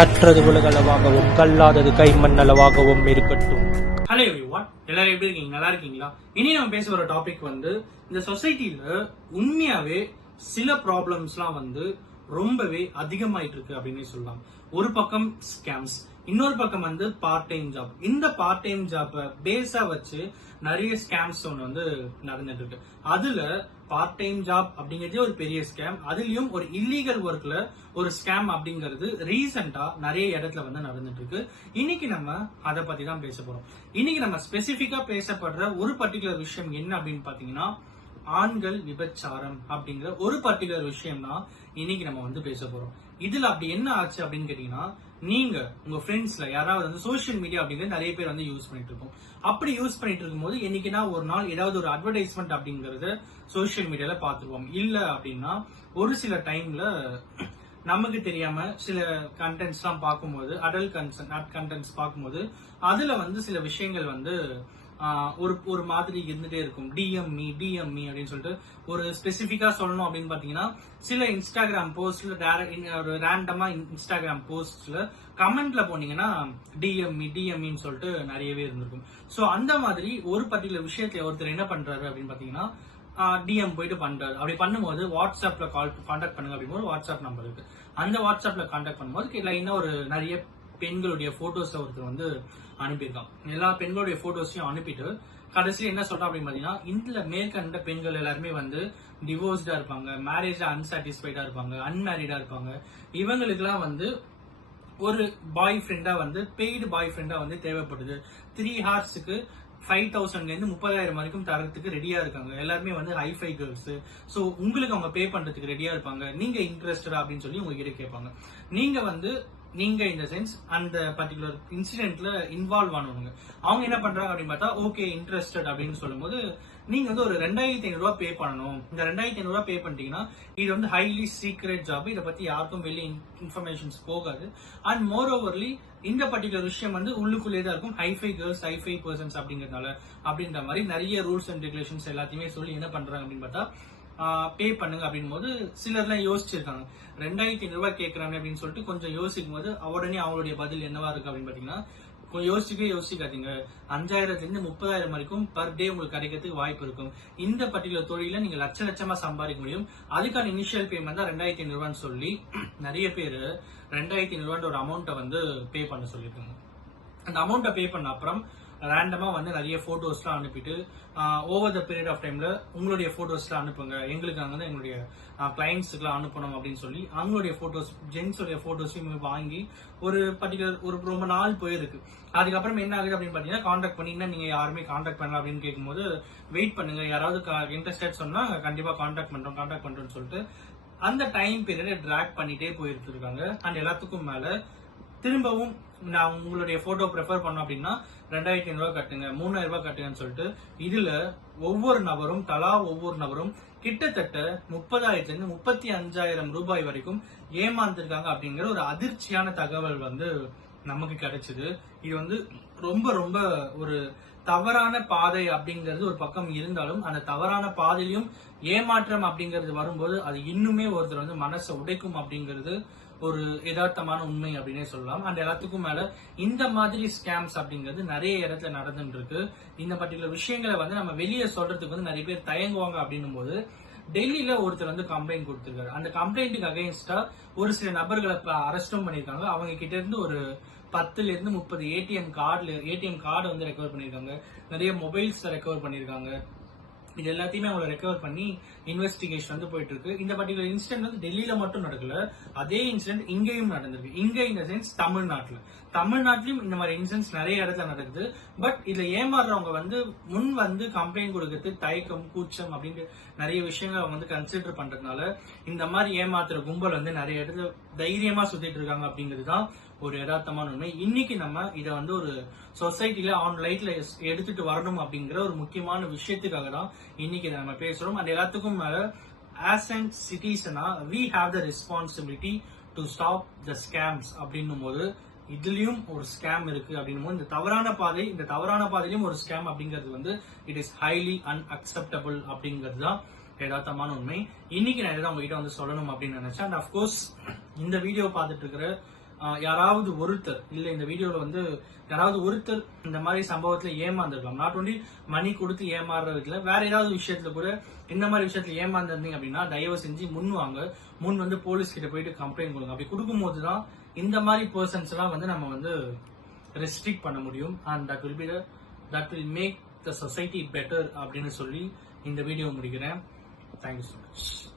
கற்றது உலகளவாகவும் கல்லாதது கைமண்ணளவாகவும் இருக்கட்டும். Hello everyone, எல்லாரும் எப்படி இருக்கீங்க? நல்லா இருக்கீங்களா? இனி நம்ம பேச வர டாபிக் இந்த சொசைட்டில உண்மையாவே சில ப்ராப்ளம்ஸ்லாம் ரொம்பவே அதிகமாயிட்டு இருக்கு அப்படின்னு சொல்லலாம். ஒரு பக்கம் ஸ்கேம்ஸ், இன்னொரு பக்கம் பார்ட் டைம் ஜாப். இந்த பார்ட் டைம் ஜாப்பை பேஸா வச்சு நிறைய ஸ்கேம்ஸ் நடந்துட்டு இருக்கு. அதுல பார்ட் டைம் ஜாப் அப்படிங்கறதே ஒரு பெரிய ஸ்கேம். அதுலயும் ஒரு இல்லீகல் ஒர்க்ல ஒரு ஸ்கேம் அப்படிங்கிறது ரீசெண்டா நிறைய இடத்துல நடந்துட்டு இருக்கு. இன்னைக்கு நம்ம அதை பத்தி தான் பேச போறோம். இன்னைக்கு நம்ம ஸ்பெசிபிக்கா பேசப்படுற ஒரு பர்டிகுலர் விஷயம் என்ன அப்படின்னு பாத்தீங்கன்னா, ஆண்கள் விபச்சாரம் அப்படிங்கிற ஒரு பர்டிகுலர் விஷயம் தான் இன்னைக்கு நம்ம பேச போறோம். இதுல அப்படி என்ன ஆச்சு அப்படின்னு கேட்டீங்கன்னா, நீங்க உங்க ஃப்ரெண்ட்ஸ்ல யாராவது சோசியல் மீடியா அப்படிங்கிறது நிறைய பேர் யூஸ் பண்ணிட்டு இருக்கோம். அப்படி யூஸ் பண்ணிட்டு இருக்கும்போது என்னைக்குன்னா ஒரு நாள் ஏதாவது ஒரு அட்வர்டைஸ்மெண்ட் அப்படிங்கறத சோசியல் மீடியால பாத்துருவோம். இல்ல அப்படின்னா ஒரு சில டைம்ல நமக்கு தெரியாம சில கண்டென்ட்ஸ் எல்லாம் பார்க்கும்போது, அடல்ட் கண்டென்ட்ஸ் பார்க்கும்போது அதுல சில விஷயங்கள் ஒரு மாதிரி இருந்துட்டே இருக்கும். டிஎம்இ அப்படின்னு சொல்லிட்டு ஒரு ஸ்பெசிபிக்கா சொல்லணும் அப்படின்னு பாத்தீங்கன்னா, சில இன்ஸ்டாகிராம் போஸ்ட்ல ஒரு ரேண்டமா இன்ஸ்டாகிராம் போஸ்ட்ல கமெண்ட்ல போனீங்கன்னா டிஎம்இன்னு சொல்லிட்டு நிறையவே இருந்திருக்கும். சோ அந்த மாதிரி ஒரு பர்டிகுலர் விஷயத்துல ஒருத்தர் என்ன பண்றாரு அப்படின்னு பாத்தீங்கன்னா, டிஎம் போயிட்டு பண்றாரு. அப்படி பண்ணும்போது வாட்ஸ்அப்ல கான்டாக்ட் பண்ணுங்க அப்படின்னு வாட்ஸ்அப் நம்பர் இருக்கு. அந்த வாட்ஸ்அப்ல கான்டாக்ட் பண்ணும்போது லைனா ஒரு நிறைய பெண்களுடைய போட்டோஸ் ஒருத்தர் அனுப்பியிருக்கான். எல்லா பெண்களுடைய போட்டோஸையும் அனுப்பிட்டு கடைசியில் என்ன சொல்றான் அப்படின்னு பாத்தீங்கன்னா, இந்த மேற்கண்ட பெண்கள் எல்லாருமே டிவோர்ஸ்டா இருப்பாங்க, மேரேஜ்ல அன்சாட்டிஸ்ஃபைடா இருப்பாங்க, அன்மேரிடா இருப்பாங்க. இவங்களுக்கு எல்லாம் ஒரு பாய் ஃப்ரெண்டா பெய்டு பாய் ஃப்ரெண்டா தேவைப்படுது. 3 ஹார்ஸ்க்கு 5,000ல இருந்து 30,000 வரைக்கும் தரத்துக்கு ரெடியா இருக்காங்க. எல்லாருமே ஹைஃபை கேர்ள்ஸ். சோ உங்களுக்கு அவங்க பே பண்றதுக்கு ரெடியா இருப்பாங்க. நீங்க இன்ட்ரெஸ்டடா அப்படின்னு சொல்லி உங்ககிட்ட கேட்பாங்க. நீங்க இந்த சென்ஸ் அந்த பர்டிகுலர் இன்சிடென்ட்ல இன்வால்வ் ஆனவங்க. அவங்க என்ன பண்றாங்க அப்படின்னு பார்த்தா, ஓகே இன்ட்ரெஸ்டட் அப்படின்னு சொல்லும்போது நீங்க ஒரு 2,500 ரூபாய் பே பண்ணணும். இந்த 2,500 ரூபாய் பே பண்ணிட்டீங்கன்னா இது ஹைலி சீக்ரெட் ஜாப். இதை பத்தி யாருக்கும் வெளியே இன்ஃபர்மேஷன்ஸ் போகாது. அண்ட் மோர் ஓவர்லி இந்த பர்டிகுலர் விஷயம் உள்ளுக்குள்ளே தான் இருக்கும். ஹைஃபை கேர்ள்ஸ், ஹைஃபை பர்சன்ஸ் அப்படிங்கறதுனால அப்படின்ற மாதிரி நிறைய ரூல்ஸ் அண்ட் ரெகுலேஷன்ஸ் எல்லாத்தையுமே சொல்லி என்ன பண்றாங்க அப்படின்னு பார்த்தா, பே பண்ணுங்க அப்படின் போது சிலர்லாம் யோசிச்சிருக்காங்க. 2,500 ரூபாய் கேட்கறாங்க அப்படின்னு சொல்லிட்டு கொஞ்சம் யோசிக்கும் போது உடனே அவங்களுடைய பதில் என்னவா இருக்கு அப்படின்னு பாத்தீங்கன்னா, யோசிக்காதீங்க. 5,000ல இருந்து 30,000 வரைக்கும் பர் டே உங்களுக்கு கிடைக்கிறதுக்கு வாய்ப்பு இருக்கும். இந்த பர்டிகுலர் தொழில நீங்க லட்சமா சம்பாதிக்க முடியும். அதுக்கான இனிஷியல் பேமெண்ட் தான் 2,500 ரூபான்னு சொல்லி நிறைய பேர் 2,500 ரூபான்ற ஒரு அமௌண்ட்டை பே பண்ண சொல்லியிருக்காங்க. அந்த அமௌண்ட்டை பே பண்ண அப்புறம் ரேண்டமா நிறைய போட்டோஸ்லாம் அனுப்பிட்டு ஓவர் த பீரியட் ஆஃப் டைம்ல உங்களுடைய போட்டோஸ்லாம் அனுப்புங்க, எங்களுக்கு எங்களுடைய கிளைண்ட்ஸுக்குலாம் அனுப்பணும் அப்படின்னு சொல்லி அவங்களுடைய போட்டோஸ், ஜென்ஸோடைய போட்டோஸையும் வாங்கி ஒரு பர்டிகுலர் ஒரு ரொம்ப நாள் போயிருக்கு. அதுக்கப்புறம் என்ன ஆகுது அப்படின்னு பாத்தீங்கன்னா, கான்டாக்ட் பண்ணி நீங்க யாருமே கான்டாக்ட் பண்ணலாம் அப்படின்னு கேட்கும்போது, வெயிட் பண்ணுங்க, யாராவது இன்ட்ரெஸ்டட் சொன்னா கண்டிப்பா கான்டாக்ட் பண்றோம்னு சொல்லிட்டு அந்த டைம் பீரியடை டிராக் பண்ணிட்டே போயிட்டு இருக்காங்க. அண்ட் எல்லாத்துக்கும் மேல திரும்பவும் நான் உங்களுடைய போட்டோ ப்ரிஃபர் பண்ணோம் அப்படின்னா 2,500 ரூபாய் கட்டுங்க, 3,000 ரூபாய் கட்டுங்கன்னு சொல்லிட்டு இதுல ஒவ்வொரு நபரும் கிட்டத்தட்ட 30,000 இருந்து 35,000 ரூபாய் வரைக்கும் ஏமாந்துருக்காங்க அப்படிங்கிற ஒரு அதிர்ச்சியான தகவல் நமக்கு கிடைச்சது. இது ரொம்ப ரொம்ப ஒரு தவறான பாதை அப்படிங்கிறது ஒரு பக்கம் இருந்தாலும், அந்த தவறான பாதையிலும் ஏமாற்றம் அப்படிங்கிறது வரும்போது அது இன்னுமே ஒருத்தர் மனசை உடைக்கும் அப்படிங்கிறது ஒரு யதார்த்தமான உண்மை அப்படின்னே சொல்லலாம். அண்ட் எல்லாத்துக்கும் மேல இந்த மாதிரி ஸ்கேம்ஸ் அப்படிங்கிறது நிறைய இடத்துல நடந்துட்டு இருக்கு. இந்த பர்டிகுலர் விஷயங்களை நம்ம வெளியே சொல்றதுக்கு நிறைய பேர் தயங்குவாங்க அப்படின்னும் போது, டெல்லியில ஒருத்தர் கம்ப்ளைண்ட் கொடுத்திருக்காரு. அந்த கம்ப்ளைண்ட்டுக்கு அகைன்ஸ்டா ஒரு சில நபர்களை அரெஸ்டும் பண்ணிருக்காங்க. அவங்க கிட்ட இருந்து ஒரு 10ல இருந்து 30 ஏடிஎம் கார்டு ரெக்கவர் பண்ணிருக்காங்க. நிறைய மொபைல்ஸ் ரெக்கவர் பண்ணிருக்காங்க. இது எல்லாத்தையுமே அவங்களை ரெக்கவர் பண்ணி இன்வெஸ்டிகேஷன் போயிட்டு இருக்கு. இந்த பர்டிகுலர் இன்சிடென்ட் டெல்லியில மட்டும் நடக்கல, அதே இன்சிடென்ட் இங்கேயும் நடந்திருக்கு. இங்க இந்த சென்ஸ் தமிழ்நாட்டிலும் இந்த மாதிரி இன்சிடென்ட்ஸ் நிறைய இடத்துல நடக்குது. பட் இதுல ஏமாறுறவங்க முன் கம்ப்ளைண்ட் கொடுக்கறது தயக்கம், கூச்சம் அப்படின்னு நிறைய விஷயங்கள் அவங்க கன்சிடர் பண்றதுனால இந்த மாதிரி ஏமாத்துற கும்பல் நிறைய இடத்துல தைரியமா சுத்திட்டு இருக்காங்க அப்படிங்கிறதுதான் ஒரு யதார்த்தமான உண்மை. இன்னைக்கு நம்ம இதை ஒரு சொசைட்டில லைட்ல எடுத்துட்டு வரணும் அப்படிங்கிற ஒரு முக்கியமான விஷயத்துக்காக தான் இன்னைக்கு நம்ம பேசுறோம். அண்ட் எல்லாத்துக்கும் மேல as an citizen we have the responsibility to stop the scams அப்படின்னும் போது இதுலயும் ஒரு ஸ்கேம் இருக்கு அப்படின்னும் போது இந்த தவறான பாதையிலும் ஒரு ஸ்கேம் அப்படிங்கிறது இட் இஸ் ஹைலி அன்அக்செப்டபிள் அப்படிங்கிறது தான் யதார்த்தமான உண்மை. இன்னைக்கு நான் இதை உங்ககிட்ட சொல்லணும் அப்படின்னு நினைச்சேன். அண்ட் அப்கோர்ஸ் இந்த வீடியோ பார்த்துட்டு இருக்கிற யாராவது ஒருத்தர் இல்ல இந்த வீடியோல வந்து யாராவது ஒருத்தர் இந்த மாதிரி சம்பவத்துல ஏமாந்துருக்கலாம். நாட் ஒன்லி மணி கொடுத்து ஏமாறுறதுல வேற ஏதாவது விஷயத்துல கூட இந்த மாதிரி விஷயத்துல ஏமாந்துருந்தீங்க அப்படின்னா தயவு செஞ்சு முன் வந்து போலீஸ் கிட்ட போயிட்டு கம்ப்ளைண்ட் கொடுங்க. அப்படி கொடுக்கும்போது தான் இந்த மாதிரி பர்சன்ஸ் எல்லாம் வந்து நம்ம வந்து ரெஸ்ட்ரிக்ட் பண்ண முடியும். And that will make the society better அப்படின்னு சொல்லி இந்த வீடியோ முடிக்கிறேன். Thank you so much.